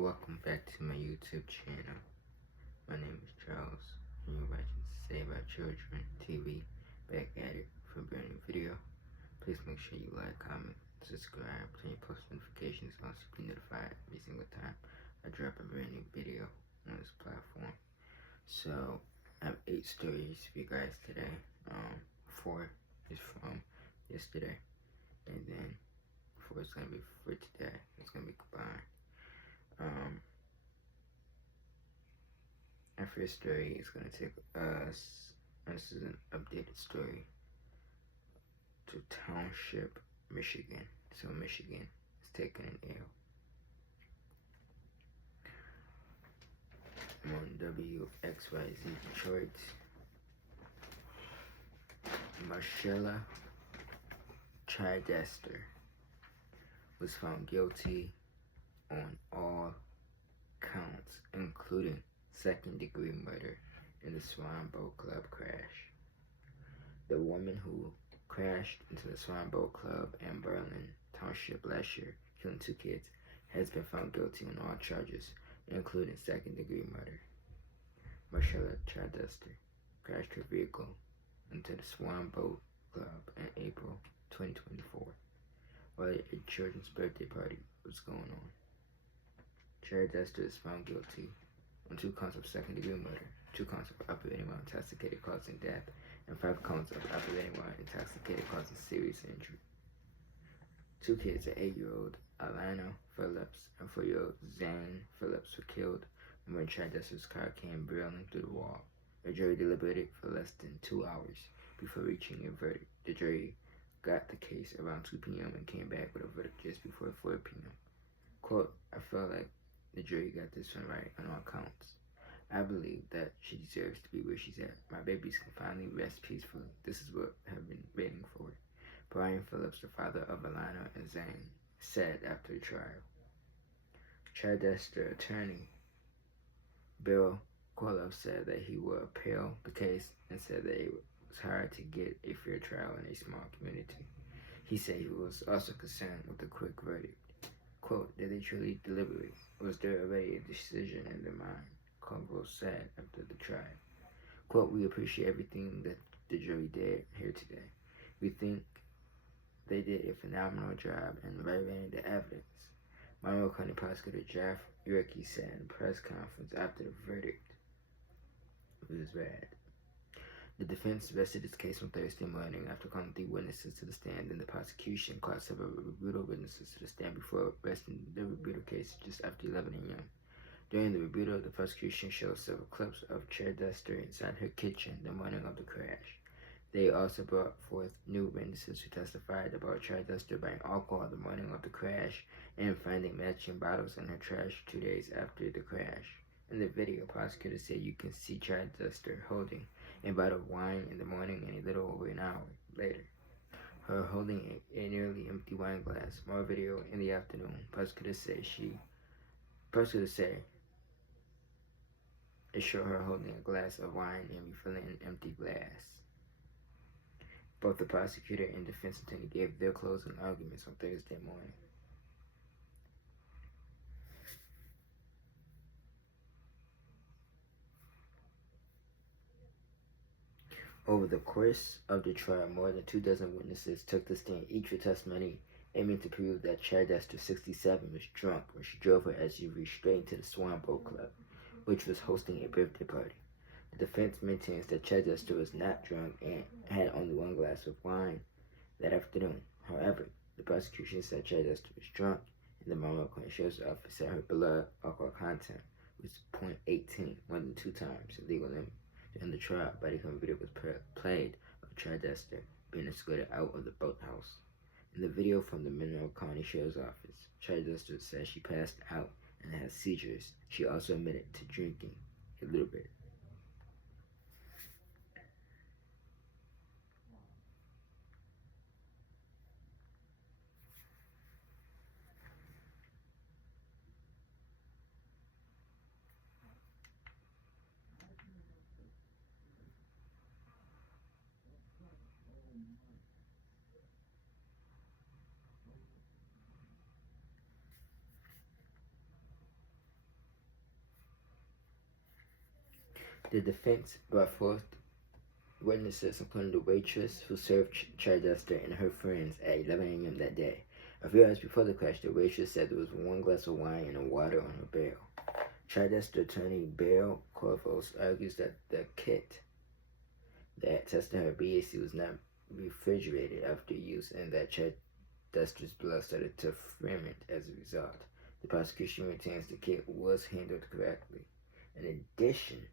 Welcome back to my YouTube channel. My name is Charles, and you're watching Save Our Children TV. Back at it for a brand new video. Please make sure you like, comment, subscribe, turn your post notifications on so you be notified every single time I drop a brand new video on this platform. So I have 8 stories for you guys today. 4 is from yesterday, and then 4 is gonna be for today. It's gonna be combined. Our first story is going to take us, this is an updated story, to Township, Michigan. So Michigan is taking an L. I'm on WXYZ Detroit. Marcella Chidester was found guilty on all counts, including second-degree murder in the Swan Boat Club crash. The woman who crashed into the Swan Boat Club in Berlin Township last year, killing 2 kids, has been found guilty on all charges, including second-degree murder. Marcella Chidester crashed her vehicle into the Swan Boat Club in April 2024, while a children's birthday party was going on. Chidester is found guilty on 2 counts of second-degree murder, 2 counts of aggravated while intoxicated causing death, and 5 counts of aggravated while intoxicated causing serious injury. 2 kids, an 8-year-old Alana Phillips and 4-year-old Zane Phillips, were killed when Chidester's car came barreling through the wall. The jury deliberated for less than 2 hours before reaching a verdict. The jury got the case around 2 p.m. and came back with a verdict just before 4 p.m. Quote, "I feel like the jury got this one right on all counts. I believe that she deserves to be where she's at. My babies can finally rest peacefully. This is what I've been waiting for," Brian Phillips, the father of Alana and Zane, said after the trial. Chidester attorney Bill Koloff said that he would appeal the case and said that it was hard to get a fair trial in a small community. He said he was also concerned with the quick verdict. Quote, "Did they truly deliberate? Was there already a decision in their mind?" Congress said after the trial. Quote, "We appreciate everything that the jury did here today. We think they did a phenomenal job in evaluating the evidence," Monroe County Prosecutor Jeff Yerke said in a press conference after the verdict was read. The defense rested its case on Thursday morning after calling 3 witnesses to the stand, and the prosecution called several rebuttal witnesses to the stand before resting the rebuttal case just after 11 a.m. During the rebuttal, the prosecution showed several clips of Chidester inside her kitchen the morning of the crash. They also brought forth new witnesses who testified about Chidester buying alcohol the morning of the crash and finding matching bottles in her trash 2 days after the crash. In the video, prosecutors said you can see Chidester holding a bottle of wine in the morning and a little over an hour later, her holding a nearly empty wine glass. More video in the afternoon. Prosecutors say it showed her holding a glass of wine and refilling an empty glass. Both the prosecutor and defense attorney gave their closing arguments on Thursday morning. Over the course of the trial, more than 24 witnesses took the stand, each with testimony aiming to prove that Chidester, 67, was drunk when she drove her SUV straight into the Swan Boat Club, which was hosting a birthday party. The defense maintains that Chidester was not drunk and had only 1 glass of wine that afternoon. However, the prosecution said Chidester was drunk, and the Monroe County Sheriff's Office said her blood alcohol content was 0.18, more than 2 times the legal limit. During the trial, body cam video was played of Chidester being escorted out of the boathouse. In the video from the Monroe County Sheriff's Office, Chidester says she passed out and had seizures. She also admitted to drinking a little bit. The defense brought forth witnesses, including the waitress who served Chidester and her friends at 11 a.m. that day. A few hours before the crash, the waitress said there was one glass of wine and water on her bail. Chidester attorney Bill Corvos argues that the kit that tested her BAC was not refrigerated after use and that Chidester's blood started to ferment as a result. The prosecution maintains the kit was handled correctly. In addition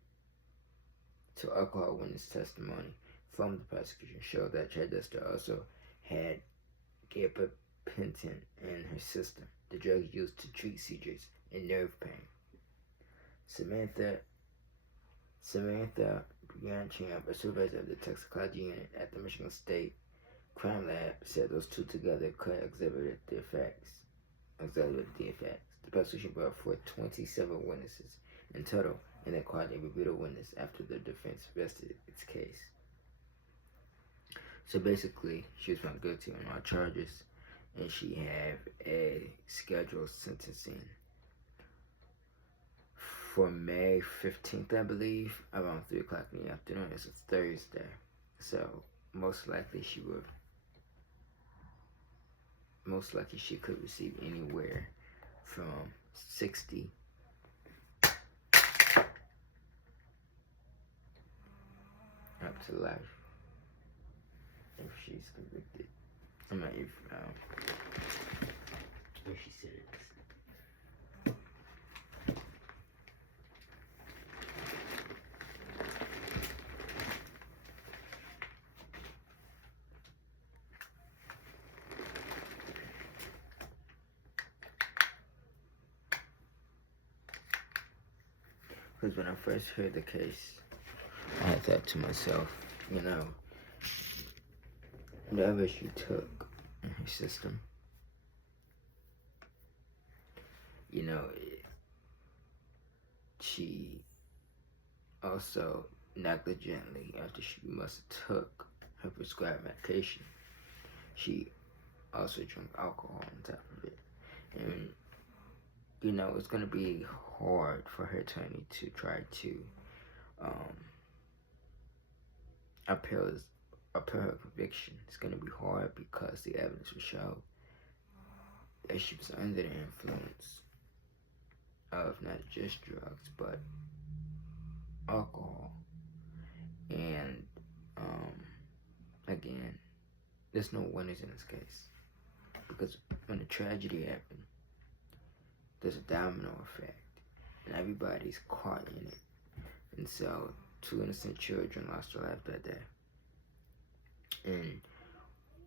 to alcohol witness testimony from the prosecution showed that Chidester also had gabapentin in her system, the drug used to treat seizures and nerve pain. Samantha Bianchamp, a supervisor of the toxicology unit at the Michigan State Crime Lab, said those two together could exhibit the effects. The prosecution brought forth 27 witnesses in total and then called a rebuttal witness after the defense rested its case. So basically, she was found guilty on all charges, and she had a scheduled sentencing for May 15th, I believe, around 3 o'clock in the afternoon. It's a Thursday. So most likely she could receive anywhere from 60 up to life if she's convicted. I mean, if she said it. Because when I first heard the case, I thought to myself, whatever she took in her system, she also negligently, after she must have took her prescribed medication, she also drank alcohol on top of it. And it's going to be hard for her attorney to try to appeal her conviction. It's going to be hard because the evidence will show that she was under the influence of not just drugs, but alcohol. And, again, there's no winners in this case. Because when the tragedy happened, there's a domino effect, and everybody's caught in it. And so 2 innocent children lost their life that day. And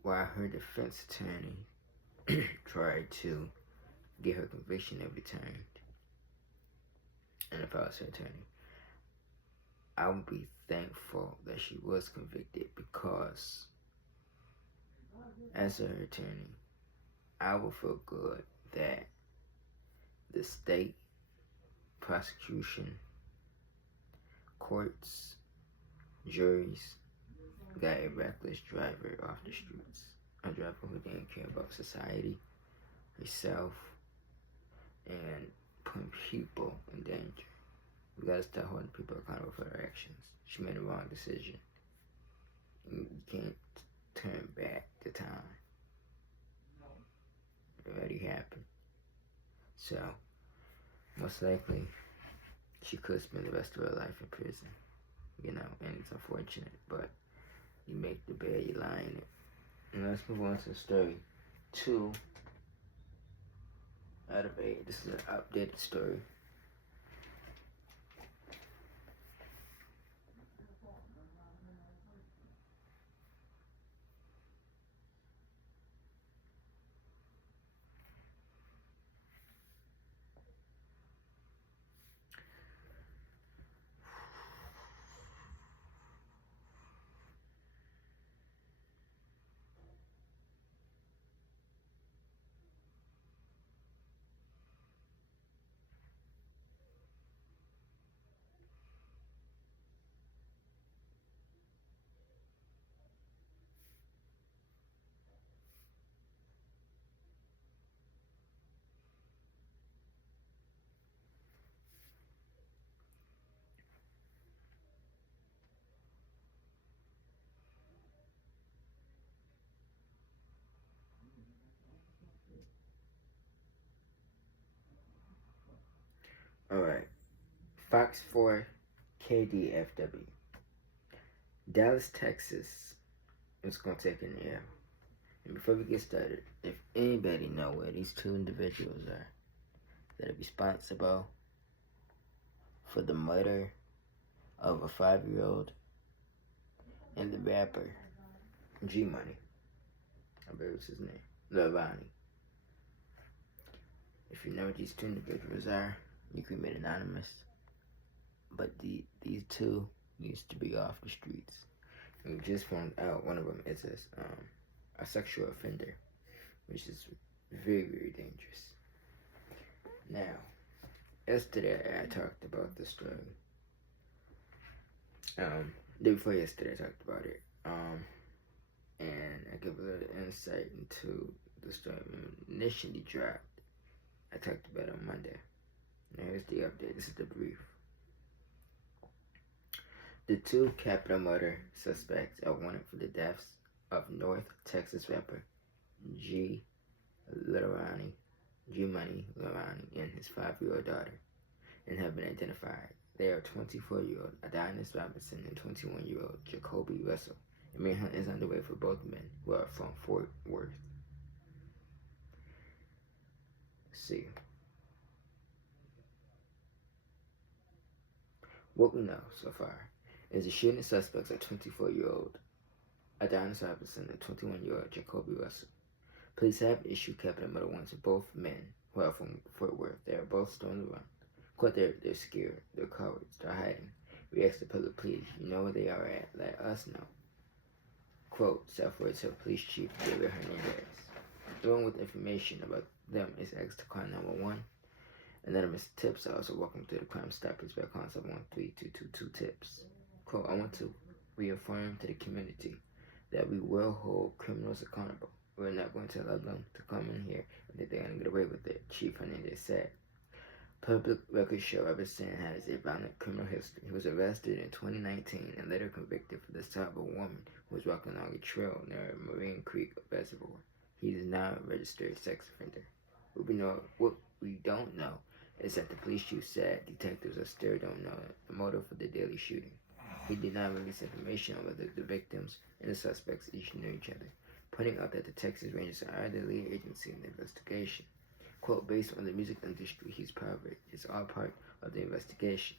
while her defense attorney tried to get her conviction overturned, and if I was her attorney, I would be thankful that she was convicted, because as her attorney, I would feel good that the state prosecution, courts, juries got a reckless driver off the streets. A driver who didn't care about society, herself, and putting people in danger. We gotta start holding people accountable for their actions. She made a wrong decision. You can't turn back the time. It already happened. So, most likely, she could spend the rest of her life in prison. And it's unfortunate, but you make the bed, you lie in it. And let's move on to story 2 out of 8. This is an updated story. Alright. Fox 4 KDFW. Dallas, Texas. It's going to take an air. And before we get started, if anybody know where these two individuals are that are responsible for the murder of a 5-year-old and the rapper G Money, I believe it's his name, Lil Ronnie. If you know what these two individuals are, you can remain anonymous. But these two needs to be off the streets. And we just found out one of them is a sexual offender, which is very, very dangerous. Now, yesterday I talked about the story. Day before yesterday I talked about it. And I gave a little insight into the story initially dropped. I talked about it on Monday. Now here's the update. This is the brief. The two capital murder suspects are wanted for the deaths of North Texas rapper G Money Lil Ronnie, and his 5-year-old daughter, and have been identified. They are 24-year-old Adonis Robinson and 21-year-old Jacoby Russell. A manhunt is underway for both men, who are from Fort Worth. Let's see. What we know so far is the shooting suspects are 24-year-old Adonis Robinson and 21-year-old Jacoby Russell. Police have issued capital murder warrants for both men who are from Fort Worth. They are both still on the run. Quote, they're scared, they're cowards, they're hiding. We ask the public, please, you know where they are at, let us know. Quote, Southwest Hill Police Chief David Hernandez. Along with information about them is asked to call 911. Anonymous tips are also welcome to the Crime Stoppers by calling 713-222 tips. Quote, I want to reaffirm to the community that we will hold criminals accountable. We're not going to allow them to come in here and think they're going to get away with it, Chief Hernandez said. Public records show Robinson has a violent criminal history. He was arrested in 2019 and later convicted for the assault of a woman who was walking along a trail near Marine Creek Reservoir. He is now a registered sex offender. What we don't know is that the police chief said detectives still don't know the motive for the deadly shooting. He did not release information on whether the victims and the suspects each knew each other, pointing out that the Texas Rangers are the lead agency in the investigation. Quote, based on the music industry he's part of, it's all part of the investigation.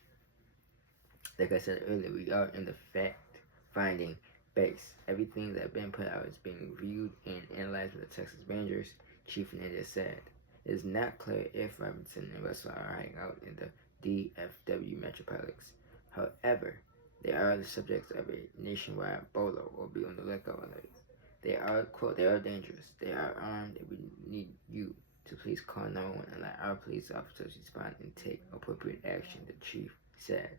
Like I said earlier, we are in the fact-finding phase. Everything that's been put out is being reviewed and analyzed by the Texas Rangers, Chief Hernandez said. It is not clear if Robinson and Russell are hiding out in the DFW Metroplex. However, they are the subjects of a nationwide BOLO or be on the lookout alert. They are, quote, they are dangerous. They are armed and we need you to please call 911 and let our police officers respond and take appropriate action, the chief said.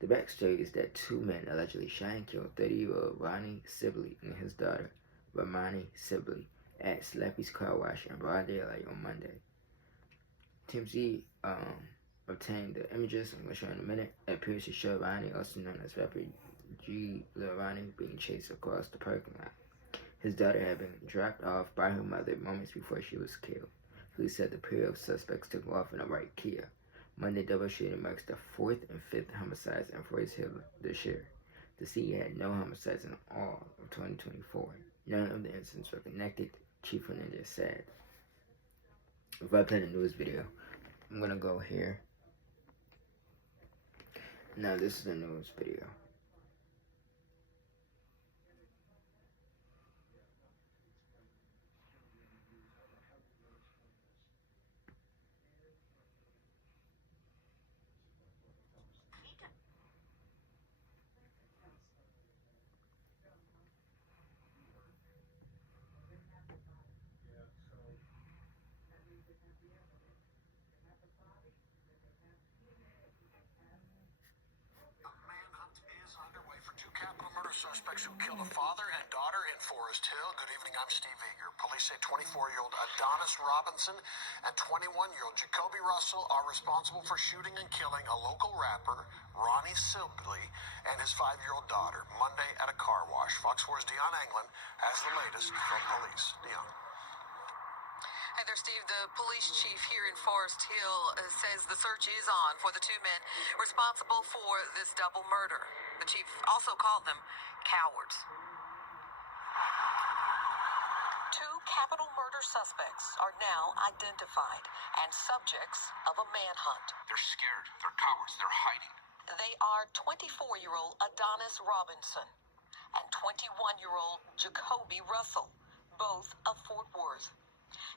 The backstory is that two men allegedly shot and killed 30-year-old Ronnie Sibley and his daughter, Romani Sibley, at Slappy's Car Wash in broad daylight on Monday. TMZ obtained the images I'm going to show in a minute. It appears to show Ronnie, also known as rapper G Lil Ronnie, being chased across the parking lot. His daughter had been dropped off by her mother moments before she was killed. Police said the pair of suspects took off in a white Kia. Monday double shooting marks the 4th and 5th homicides in Forest Hill this year. The city had no homicides in all of 2024. None of the incidents were connected, Chief Hernandez said. If I play the news video, I'm going to go here. Now this is the news video. Suspects who killed a father and daughter in Forest Hill. Good evening, I'm Steve Eager. Police say 24-year-old Adonis Robinson and 21-year-old Jacoby Russell are responsible for shooting and killing a local rapper, Ronnie Sibley, and his 5-year-old daughter Monday at a car wash. Fox 4's Dion Anglin has the latest from police. Dion. Hi there, Steve. The police chief here in Forest Hill says the search is on for the two men responsible for this double murder. The chief also called them cowards. Two capital murder suspects are now identified and subjects of a manhunt. They're scared. They're cowards. They're hiding. They are 24-year-old Adonis Robinson and 21-year-old Jacoby Russell, both of Fort Worth.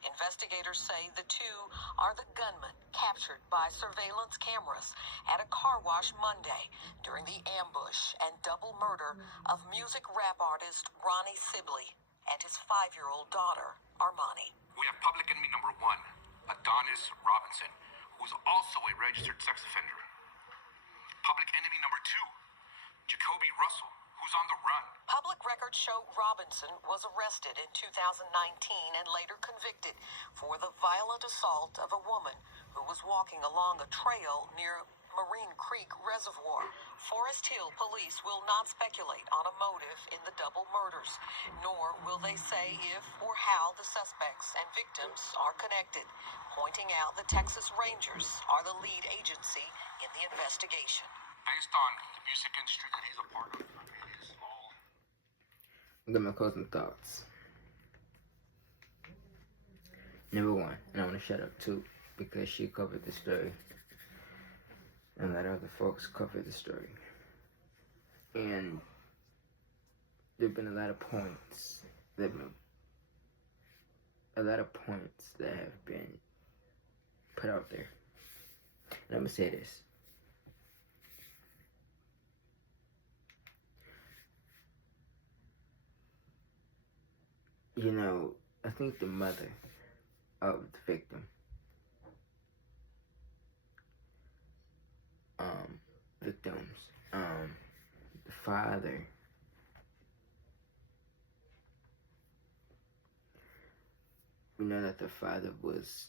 Investigators say the two are the gunmen captured by surveillance cameras at a car wash Monday during the ambush and double murder of music rap artist Ronnie Sibley and his 5-year-old daughter, Armani. We have public enemy number one, Adonis Robinson, who's also a registered sex offender. Public enemy number two, Jacoby Russell, who's on the run. Public records show Robinson was arrested in 2019 and later convicted for the violent assault of a woman who was walking along a trail near Marine Creek Reservoir. Forest Hill police will not speculate on a motive in the double murders, nor will they say if or how the suspects and victims are connected, pointing out the Texas Rangers are the lead agency in the investigation. Based on the music industry that he's a part of, it is all... Got my closing thoughts. Number one, and I want to shut up too, because she covered the story. And let other folks cover the story. And there have been a lot of points that have been put out there. And I'm gonna say this. You know, I think the mother of the victim the father, we know that the father was,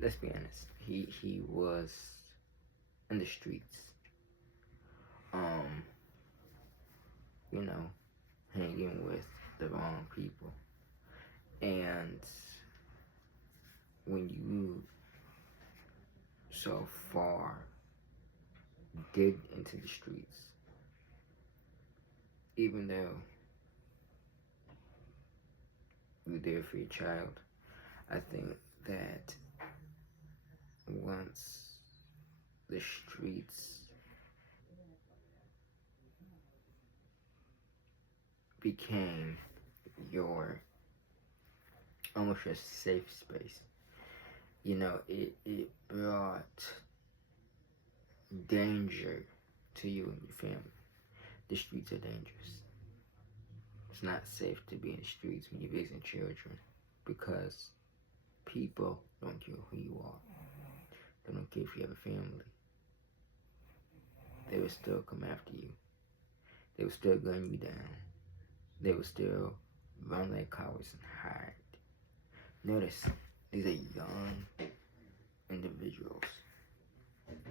let's be honest, he was in the streets, hanging with the wrong people. And when you so far dig into the streets, even though you're there for your child, I think that once the streets became your almost your safe space, it brought danger to you and your family. The streets are dangerous. It's not safe to be in the streets when you're raising children, because people don't care who you are. They don't care if you have a family. They will still come after you. They will still gun you down. They will still run like cowards and hide. Notice, these are young individuals,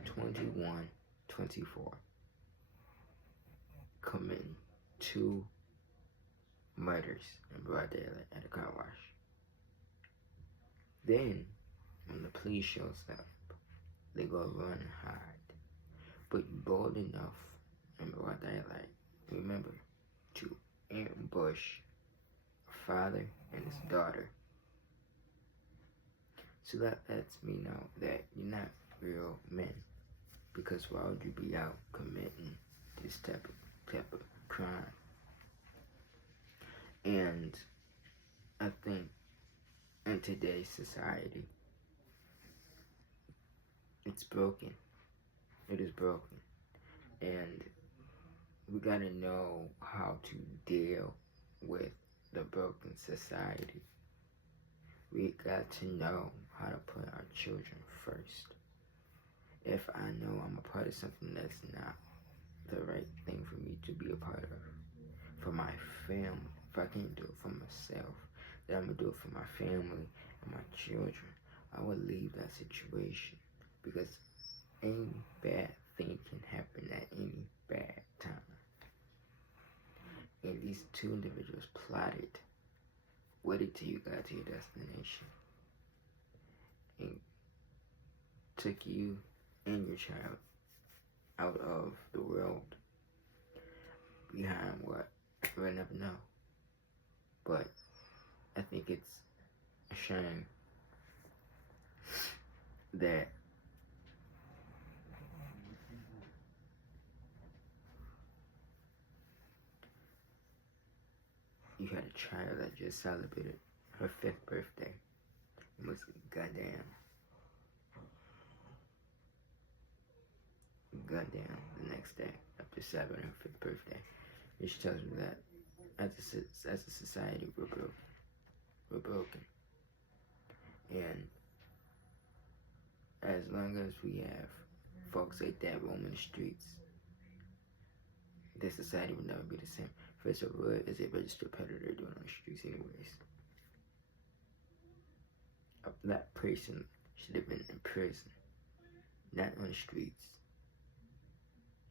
21, 24, committing 2 murders in broad daylight at a car wash. Then, when the police shows up, they go run and hide. But bold enough in broad daylight, remember, to ambush a father and his daughter. So that lets me know that you're not real men, because why would you be out committing this type of crime? And I think in today's society, it's broken. It is broken. And we gotta know how to deal with the broken society. We got to know how to put our children first. If I know I'm a part of something that's not the right thing for me to be a part of, for my family, if I can't do it for myself, then I'm gonna do it for my family and my children. I would leave that situation, because any bad thing can happen at any bad time. And these 2 individuals plotted waited till you got to your destination and took you and your child out of the world behind what? We'll never know. But I think it's a shame that you had a child that just celebrated her 5th birthday and was gunned down the next day after celebrating her 5th birthday. Which tells me that as a society, we're broken. And as long as we have folks like that roaming the streets, this society will never be the same. First of all, what is a registered predator doing on the streets anyways? A black person should have been in prison, not on the streets.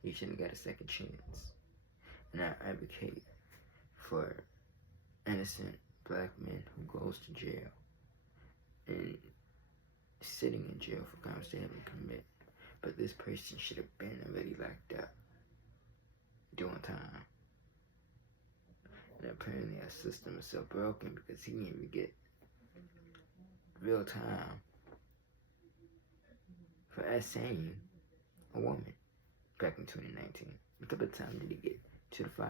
He shouldn't have got a second chance. And I advocate for innocent black men who goes to jail and sitting in jail for crimes they haven't committed. But this person should have been already locked up doing time. And apparently our system is so broken because he didn't even get real time for assassinating a woman back in 2019. What type of time did he get? 2 to 5?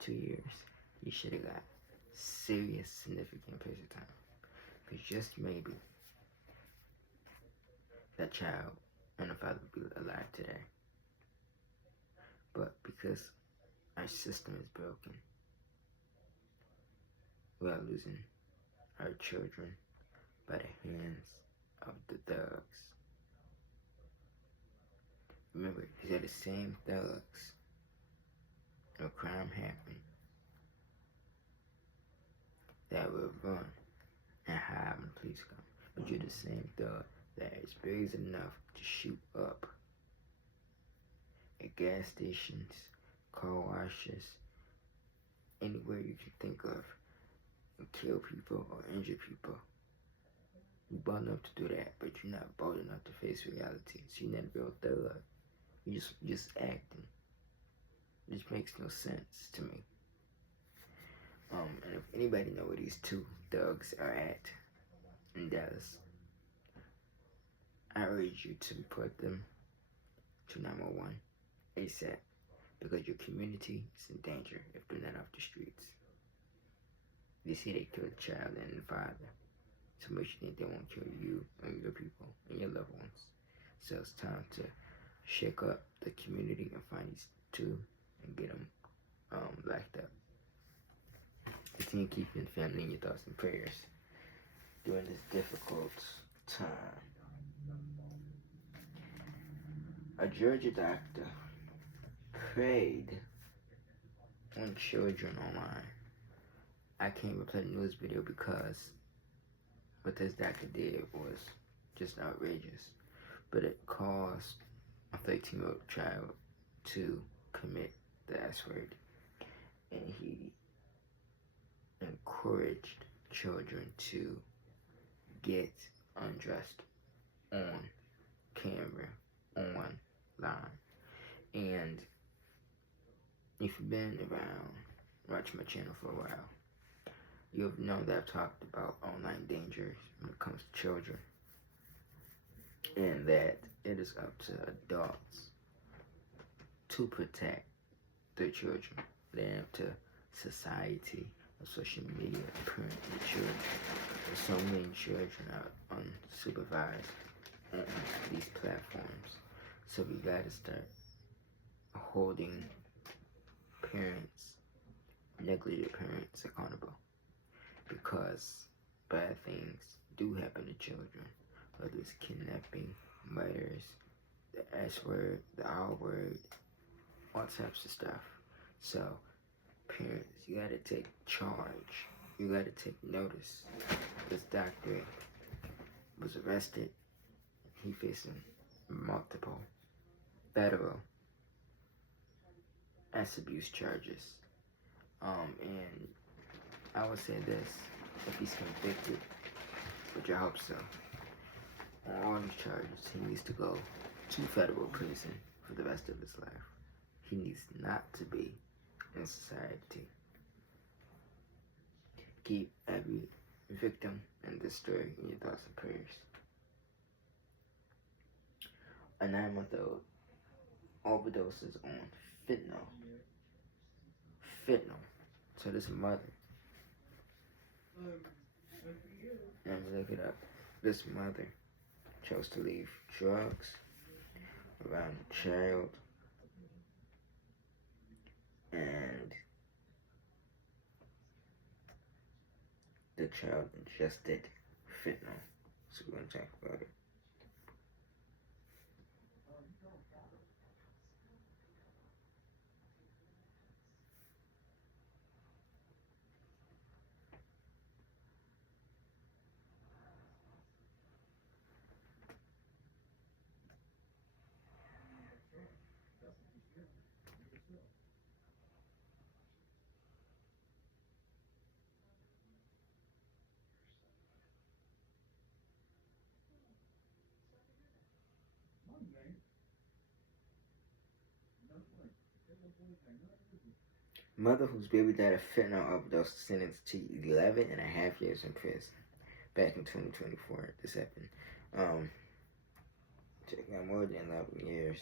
2 years. He should have got serious, significant prison time. Because just maybe that child and the father would be alive today. But because our system is broken, we are losing our children by the hands of the thugs. Remember, these are the same thugs. No crime happened, that will run and hide when the police come. But you're the same thug that is brave enough to shoot up at gas stations, car washes, anywhere you can think of, and kill people or injure people. You're bold enough to do that, but you're not bold enough to face reality. So you're not a real thug. You're just acting. Which makes no sense to me. And if anybody know where these 2 thugs are at in Dallas, I urge you to report them to 911 ASAP, because your community is in danger if they're not off the streets. You see, they killed the child and the father. So much you think they won't kill you and your people and your loved ones. So it's time to shake up the community and find these 2 and get them locked up. Continue keeping the family in your thoughts and prayers during this difficult time. A Georgia doctor preyed on children online. I can't even play the news video because what this doctor did was just outrageous. But it caused a 13-year-old child to commit the S word. And he encouraged children to get undressed on camera, online. And if you've been around, watch my channel for a while, you'll know that I've talked about online dangers when it comes to children. And that it is up to adults to protect their children. Then up to society or social media to parent the children. There's so many children out unsupervised on these platforms. So we gotta start holding parents, negligent parents, accountable. Because bad things do happen to children. Whether it's kidnapping, murders, the S word, the R word, all types of stuff. So, parents, you gotta take charge. You gotta take notice. This doctor was arrested. He facing multiple federal sex abuse charges. And I would say this: if he's convicted, which I hope so, on all these charges, he needs to go to federal prison for the rest of his life. He needs not to be in society. Keep every victim in this story in your thoughts and prayers. A 9-month-old overdoses on fentanyl. Fentanyl. So this mother, let me look it up. This mother chose to leave drugs around the child, and the child ingested fentanyl. So we're gonna talk about it. Mother whose baby died of fentanyl overdose sentenced to 11 and a half years in prison. Back in 2024, this happened. Check out more than 11 years.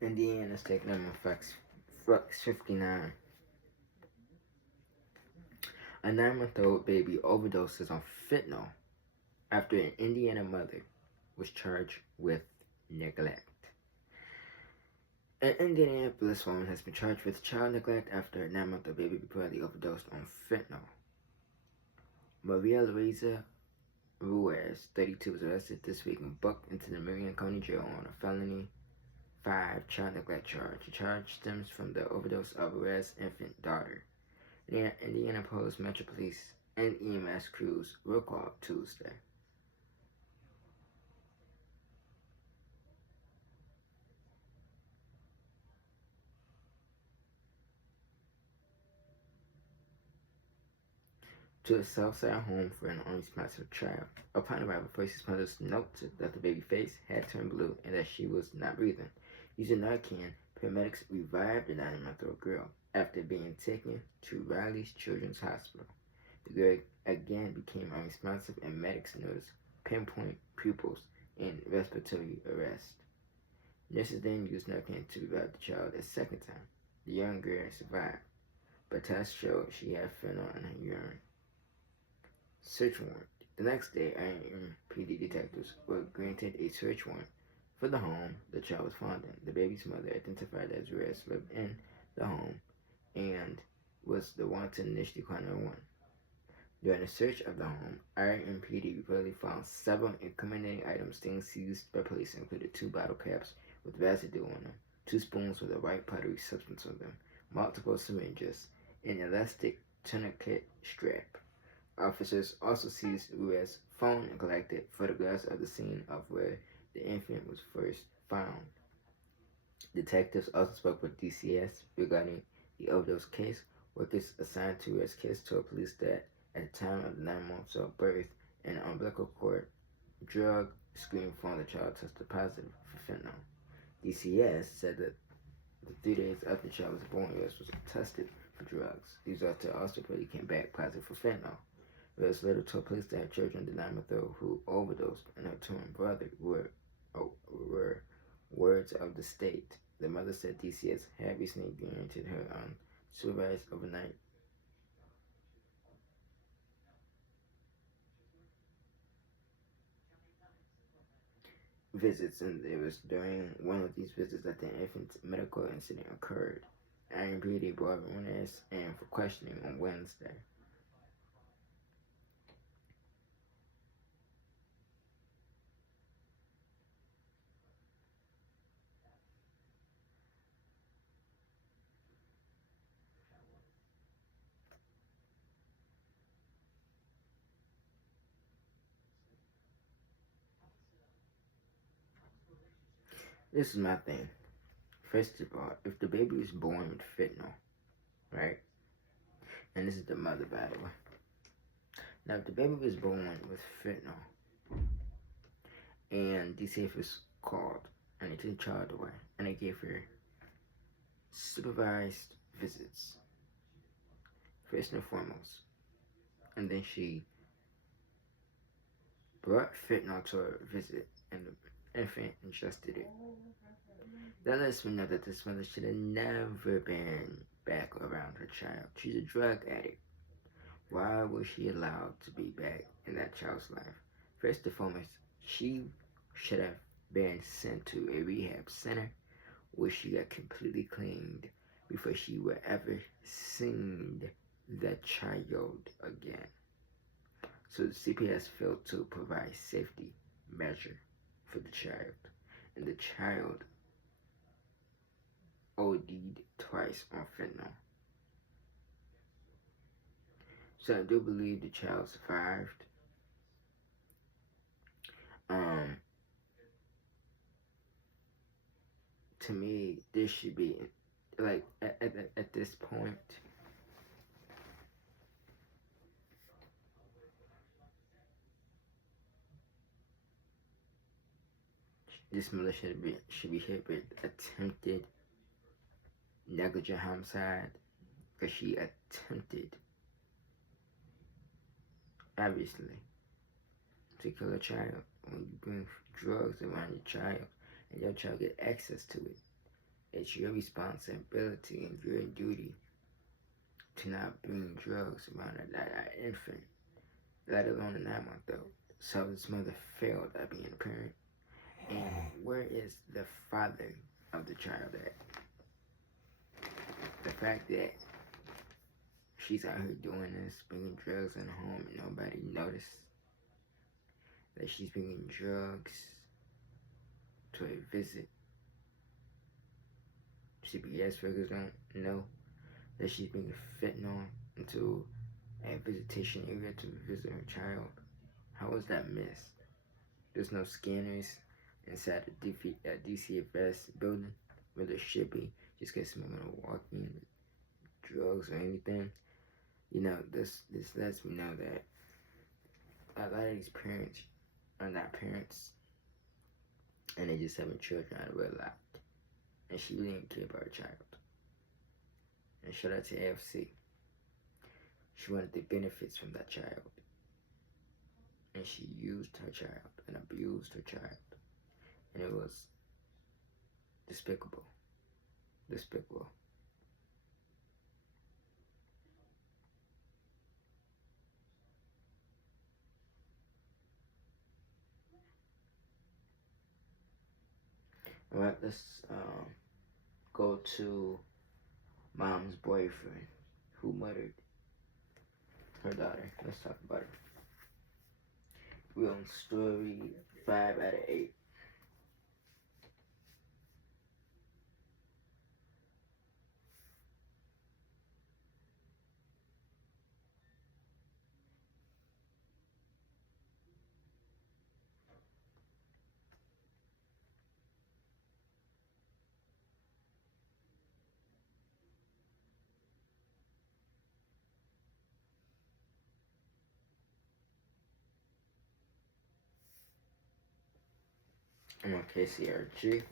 Indiana State number Fox 59. A 9-month-old baby overdoses on fentanyl after an Indiana mother was charged with neglect. An Indianapolis woman has been charged with child neglect after a 9-month-old baby reportedly overdosed on fentanyl. Maria Luisa Ruiz, 32, was arrested this week and booked into the Marion County Jail on a felony 5 child neglect charge. The charge stems from the overdose of Ruiz's infant daughter. The Indianapolis Metro Police and EMS crews were called Tuesday. To a Southside home for an unresponsive child. Upon arrival, first responders noted that the baby's face had turned blue and that she was not breathing. Using Narcan, paramedics revived the 9-month-old girl after being taken to Riley's Children's Hospital. The girl again became unresponsive and medics noticed pinpoint pupils and respiratory arrest. Nurses then used Narcan to revive the child a second time. The young girl survived, but tests showed she had fentanyl in her urine. Search warrant. The next day, IMPD detectives were granted a search warrant for the home the child was found in. The baby's mother, identified as Ruiz, lived in the home and was the wanted initially called 911. During the search of the home, IMPD reportedly found several incriminating items. Things seized by police included 2 bottle caps with residue on them, 2 spoons with a white powdery substance on them, multiple syringes, an elastic tourniquet strap. Officers also seized Ruiz's phone and collected photographs of the scene of where the infant was first found. Detectives also spoke with DCS regarding the overdose case, Workers assigned to U.S. kids told police that at the time of the 9 months of birth, an umbilical cord drug screen found the child tested positive for fentanyl. DCS said that the 3 days after the child was born, U.S. was tested for drugs. These results also reportedly came back positive for fentanyl. U.S. later told police that her children did not know who overdosed and her twin brother were words of the state. The mother said DCS had recently granted her supervised overnight visits, and it was during one of these visits that the infant's medical incident occurred. Aaron Greedy brought witness in for questioning on Wednesday. This is my thing. First of all, if the baby is born with fentanyl, right? And this is the mother, by the way. Now, if the baby was born with fentanyl, and DCF was called, and they took the child away, and they gave her supervised visits, first and foremost, and then she brought fentanyl to her visit, and the infant ingested it. That lets me know that this mother should have never been back around her child. She's a drug addict. Why was she allowed to be back in that child's life? First and foremost, she should have been sent to a rehab center where she got completely cleaned before she would ever seen the child again. So the CPS failed to provide safety measure for the child, and the child OD'd twice on fentanyl. So I do believe the child survived. To me, this should be like at this point. This mother should be hit with attempted negligent homicide because she attempted, obviously, to kill a child. When you bring drugs around your child and your child get access to it, it's your responsibility and your duty to not bring drugs around that infant, let alone a 9-month-old. So this mother failed at being a parent. And where is the father of the child at? The fact that she's out here doing this, bringing drugs in the home, and nobody noticed that she's bringing drugs to a visit. CPS workers don't know that she's bringing fentanyl into a visitation area to visit her child. How was that missed? There's no scanners inside the DCFS building where there should be, just in case someone want to walk in with drugs or anything. You know, this lets me know that a lot of these parents are not parents, and they just having children out of wedlock. And she really didn't care about her child. And shout out to AFC. She wanted the benefits from that child. And she used her child and abused her child. And it was despicable. Despicable. Alright, let's go to mom's boyfriend who murdered her daughter. Let's talk about it. We're on story 5 out of 8. I'm on KCRG.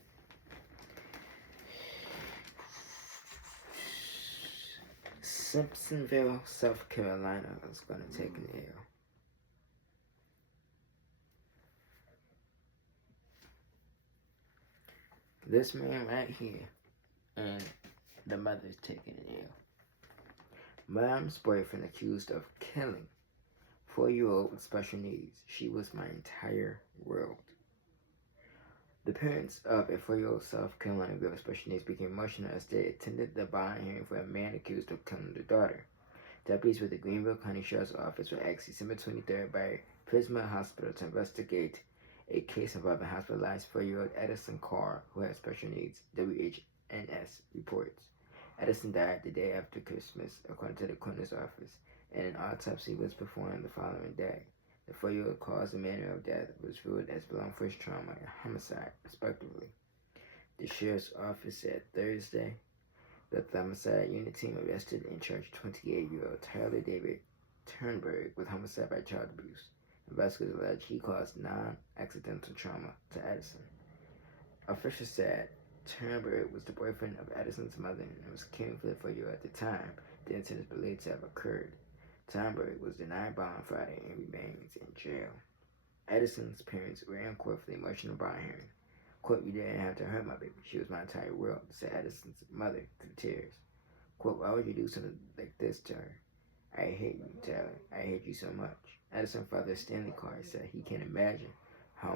Simpsonville, South Carolina is going to take an L. This man right here and the mother's taking an L. Mom's boyfriend accused of killing 4-year-old with special needs. She was my entire world. The parents of a 4-year-old South Carolina girl with special needs became emotional as they attended the bond hearing for a man accused of killing their daughter. Deputies with the Greenville County Sheriff's Office were asked December 23rd by Prisma Hospital to investigate a case involving hospitalized 4-year-old Edison Carr, who had special needs, WHNS reports. Edison died the day after Christmas, according to the coroner's office, and an autopsy was performed the following day. The 4-year-old cause and manner of death was ruled as blunt force trauma and homicide, respectively. The sheriff's office said Thursday that the homicide unit team arrested and charged 28-year-old Tyler David Turnberg with homicide by child abuse. Investigators allege he caused non-accidental trauma to Edison. Officials said Turnberg was the boyfriend of Edison's mother and was caring for the 4-year-old at the time the incident is believed to have occurred. Turnberg was denied bond Friday and remains in jail. Edison's parents were in court for the emotional bond hearing. Quote, "You didn't have to hurt my baby. She was my entire world," said Edison's mother through tears. Quote, "Why would you do something like this to her? I hate you, Tyler. I hate you so much." Edison's father, Stanley Carr, said he can't imagine how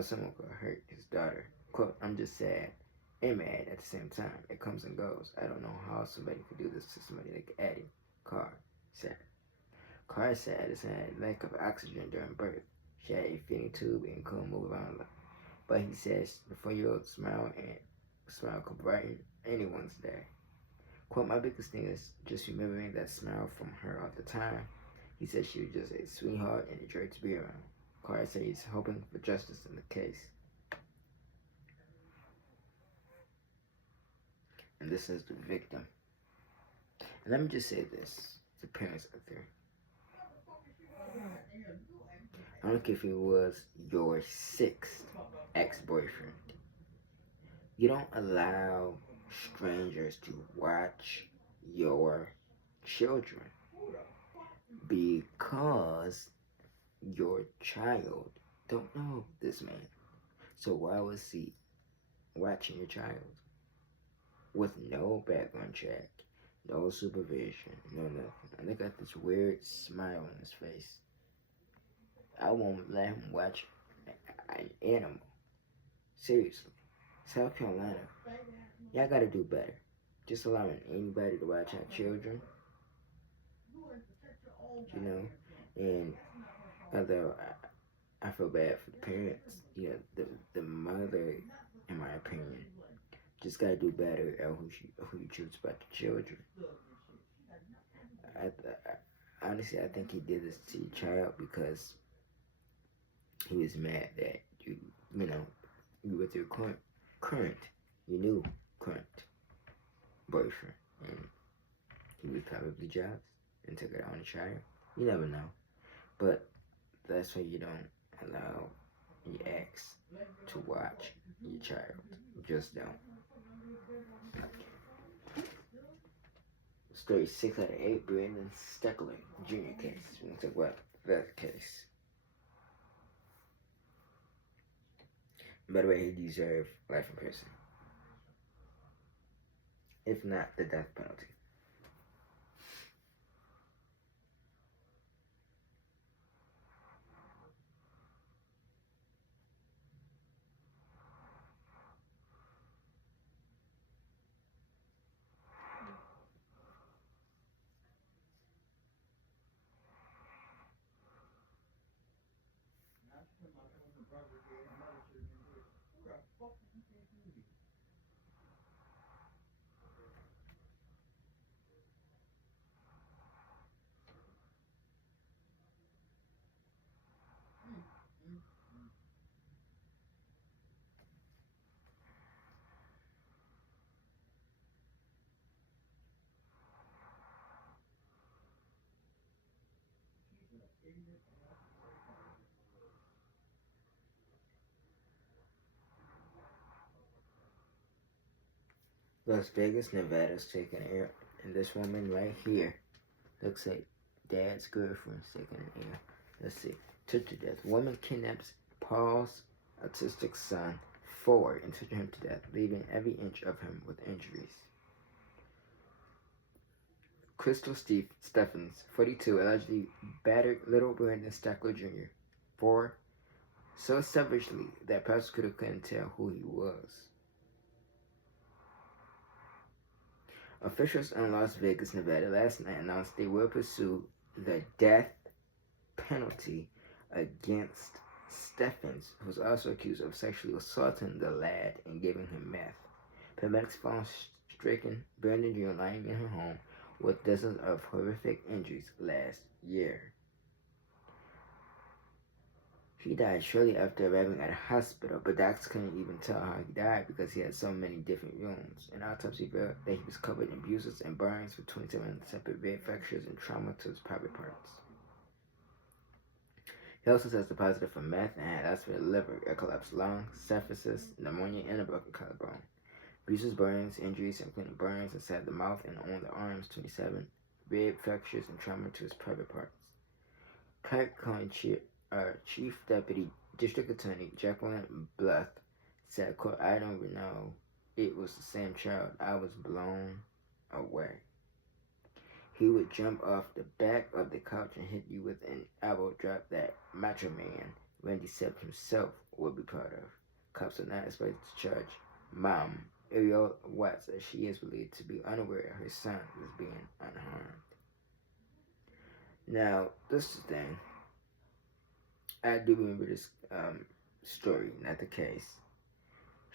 someone could hurt his daughter. Quote, "I'm just sad and mad at the same time. It comes and goes. I don't know how somebody could do this to somebody like Addie," Carr said. Carr said Edison had a lack of oxygen during birth. She had a feeding tube and couldn't move around. But he says the 4-year-old smile could brighten anyone's day. Quote, "My biggest thing is just remembering that smile from her all the time." He said she was just a sweetheart and a joy to be around. Carr said he's hoping for justice in the case. And this is the victim. And let me just say this to parents out there. I don't care if he was your 6th ex-boyfriend. You don't allow strangers to watch your children because your child don't know this man. So why was he watching your child with no background check, no supervision, no nothing? And they got this weird smile on his face. I won't let him watch an animal. Seriously. South Carolina, y'all gotta do better. Just allowing anybody to watch our children, you know, and although I feel bad for the parents, the mother, in my opinion, just gotta do better at who you choose about the children. Honestly, I think he did this to your child because he was mad that you with your new current boyfriend, and he was probably jealous and took it on the child. You never know, but that's why you don't allow your ex to watch your child. Just don't. Story 6 out of 8, Brandon Steckler Jr. case. We're going to talk about that case. By the way, he deserved life in prison. If not, the death penalty. Las Vegas, Nevada is taking air. And this woman right here looks like dad's girlfriend's taking an air. Let's see. Took to death. Woman kidnaps Paul's autistic son, Ford, and took him to death, leaving every inch of him with injuries. Crystal Stephens, 42, allegedly battered little Brandon Stackler Jr. for so savagely that prosecutor couldn't tell who he was. Officials in Las Vegas, Nevada last night announced they will pursue the death penalty against Stephens, who was also accused of sexually assaulting the lad and giving him meth. Paramedics found stricken Brandon Jr. lying in her home with dozens of horrific injuries last year. He died shortly after arriving at a hospital, but doctors couldn't even tell how he died because he had so many different wounds. An autopsy revealed that he was covered in bruises and burns with 27 separate rib fractures and trauma to his private parts. He also tested positive for meth and had ulcerated liver, a collapsed lung, sepsis, pneumonia, and a broken collarbone. Bruises, burns, injuries, including burns inside the mouth and on the arms, 27 rib fractures, and trauma to his private parts. Clark County Chief Deputy District Attorney Jacqueline Bluth said, quote, "I don't know. It was the same child. I was blown away. He would jump off the back of the couch and hit you with an elbow drop that Macho Man Randy Sepp himself would be proud of." Cops are not expected to charge Mom Ariel Watts, as she is believed to be unaware her son was being unharmed. Now, this is the thing. I do remember this story, not the case.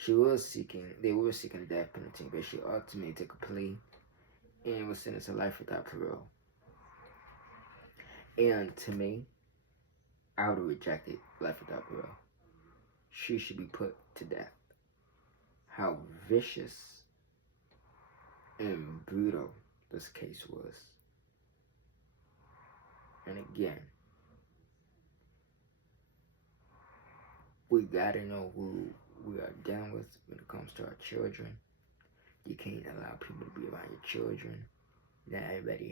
They were seeking a death penalty, but she ultimately took a plea and was sentenced to life without parole. And to me, I would have rejected life without parole. She should be put to death. How vicious and brutal this case was. And again, we gotta know who we are dealing with when it comes to our children. You can't allow people to be around your children. Not everybody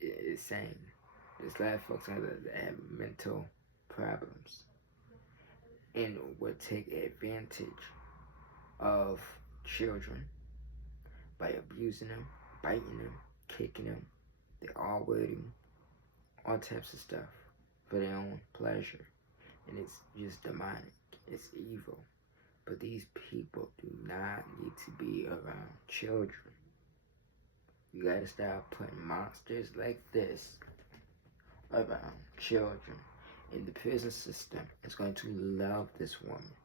is sane. There's a lot of folks out there that have mental problems and will take advantage of children by abusing them, biting them, kicking them, the R-wording, all types of stuff for their own pleasure. And it's just demonic. It's evil. But these people do not need to be around children. You gotta stop putting monsters like this around children. And the prison system is going to love this woman.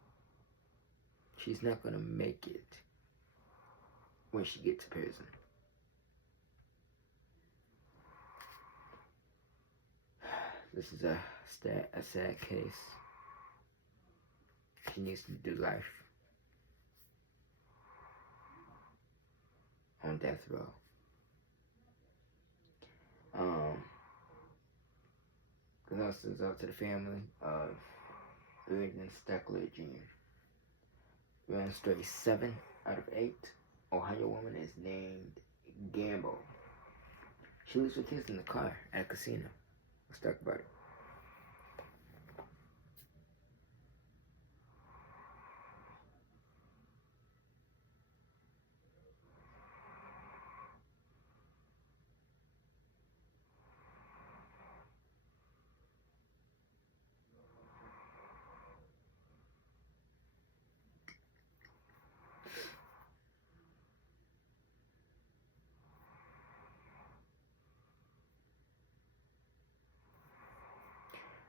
She's not gonna make it when she gets to prison. This is a sad case. She needs to do life on death row. Condolences out to the family of Brandon Stackler Jr. Ran straight 7 out of 8. Ohio woman is named Gamble. She leaves her kids in the car at a casino. Let's talk about it.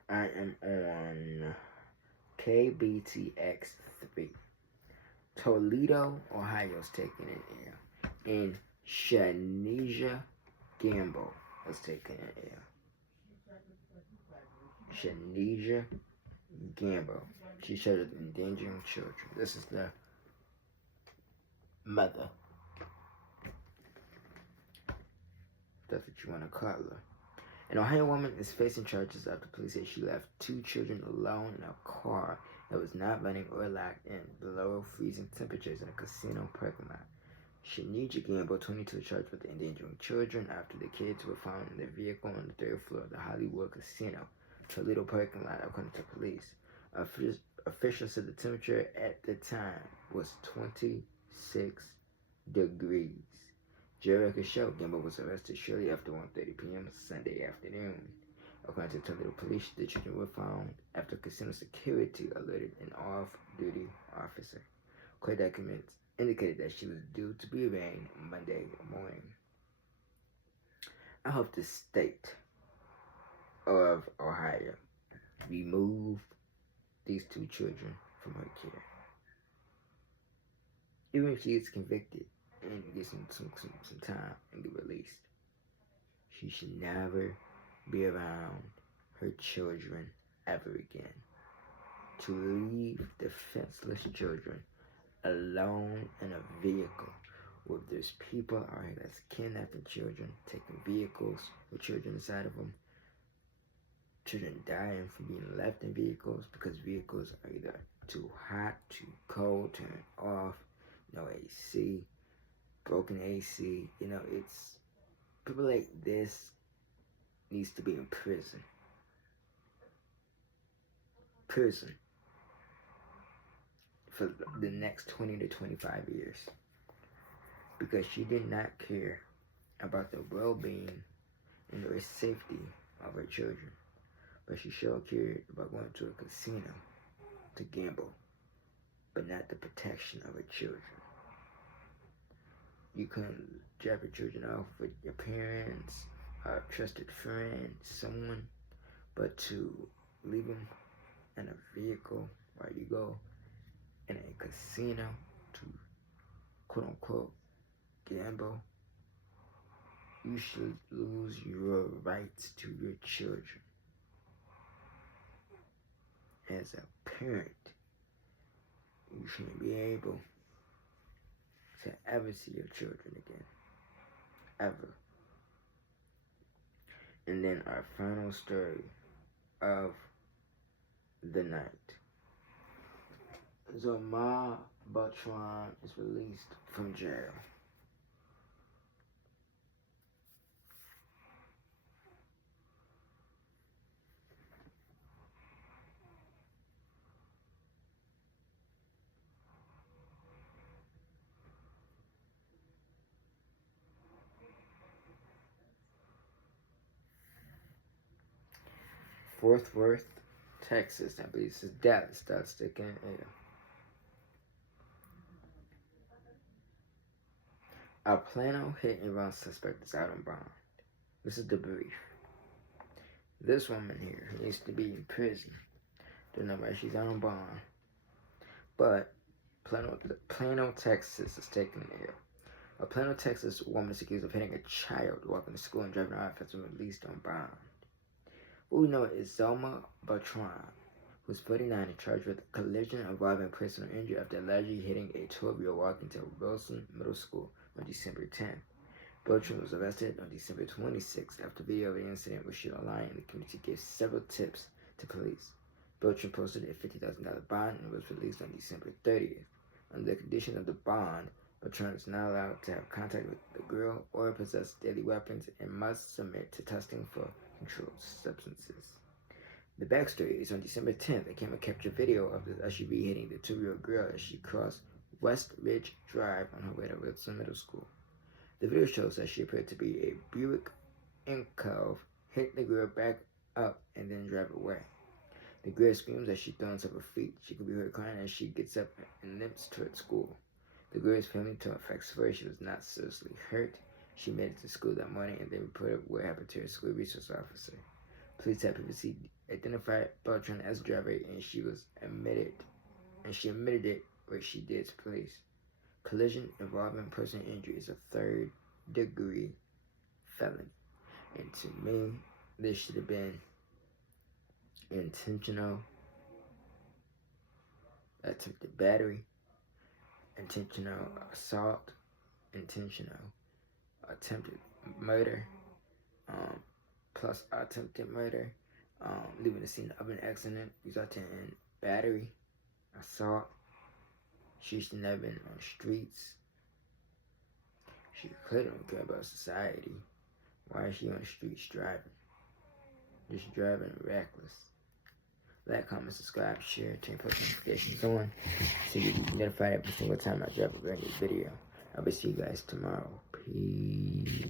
I am on KBTX3. Toledo, Ohio's taking it air. And Shanesia Gamble is taking it air. Shanesia Gamble. She started endangering children. This is the mother. That's what you want to call her. An Ohio woman is facing charges after police say she left 2 children alone in a car that was not running or locked in below freezing temperatures in a casino parking lot. Shaniqua Gamble, 22, charged with endangering children after the kids were found in their vehicle on the third floor of the Hollywood Casino, Toledo parking lot, according to police. Officials said the temperature at the time was 26 degrees. Jail records show Gamble was arrested shortly after 1:30 p.m. Sunday afternoon. According to Toledo police, the children were found after casino security alerted an off-duty officer. Court documents indicated that she was due to be arraigned Monday morning. I hope the state of Ohio remove these two children from her care. Even if she is convicted and gets some time and get released, she should never be around her children ever again. To leave defenseless children alone in a vehicle where there's people out here that's kidnapping children, taking vehicles with children inside of them, children dying from being left in vehicles because vehicles are either too hot, too cold, turned off, no AC, broken AC. It's people like this needs to be in prison. For the next 20 to 25 years. Because she did not care about the well-being and the safety of her children. But she sure cared about going to a casino to gamble, but not the protection of her children. You couldn't drop your children off with your parents, a trusted friend, someone, but to leave them in a vehicle while you go in a casino to quote-unquote gamble, you should lose your rights to your children. As a parent, you shouldn't be able to ever see your children again. Ever. And then our final story of the night. Zomar Bertrand is released from jail. Fort Worth, Texas. I believe this is Dallas. That's sticking in. A Plano hit and run suspect is out on bond. This is the brief. This woman here needs to be in prison. Don't know why she's out on bond. But Plano, Texas is taking an L. A Plano, Texas woman is accused of hitting a child walking to school and driving off has been released on bond. What we know is Zomar Bertrand, who's 49 and charged with a collision involving personal injury after allegedly hitting a 12-year-old walking to Wilson Middle School on December 10th. Bertrand was arrested on December 26th after video of the incident was shared online and the community gave several tips to police. Bertrand posted a $50,000 bond and was released on December 30th. Under the condition of the bond, Bertrand is not allowed to have contact with the girl or possess deadly weapons and must submit to testing for controlled substances. The backstory is on December 10th, a camera captured video of the SUV hitting the 2-year-old girl as she crossed West Ridge Drive on her way to Wilson Middle School. The video shows that she appeared to be a Buick Enclave, hit the girl back up, and then drive away. The girl screams as she throws up her feet. She could be heard crying as she gets up and limps towards school. The girl's family told Fox First she was not seriously hurt. She made it to school that morning and then reported what happened to her school resource officer. Police had previously identified Bertrand as a driver and she admitted it what she did to police. Collision involving personal injury is a 3rd-degree felony. And to me, this should have been intentional attempted battery, intentional assault, intentional attempted murder, plus attempted murder, leaving the scene of an accident resulting in battery, assault. She should never been on the streets. She clearly don't care about society. Why is she on the streets driving? Just driving reckless. Like, comment, subscribe, share, turn post notifications on so you can be notified every single time I drop a brand new video. I will see you guys tomorrow. Peace.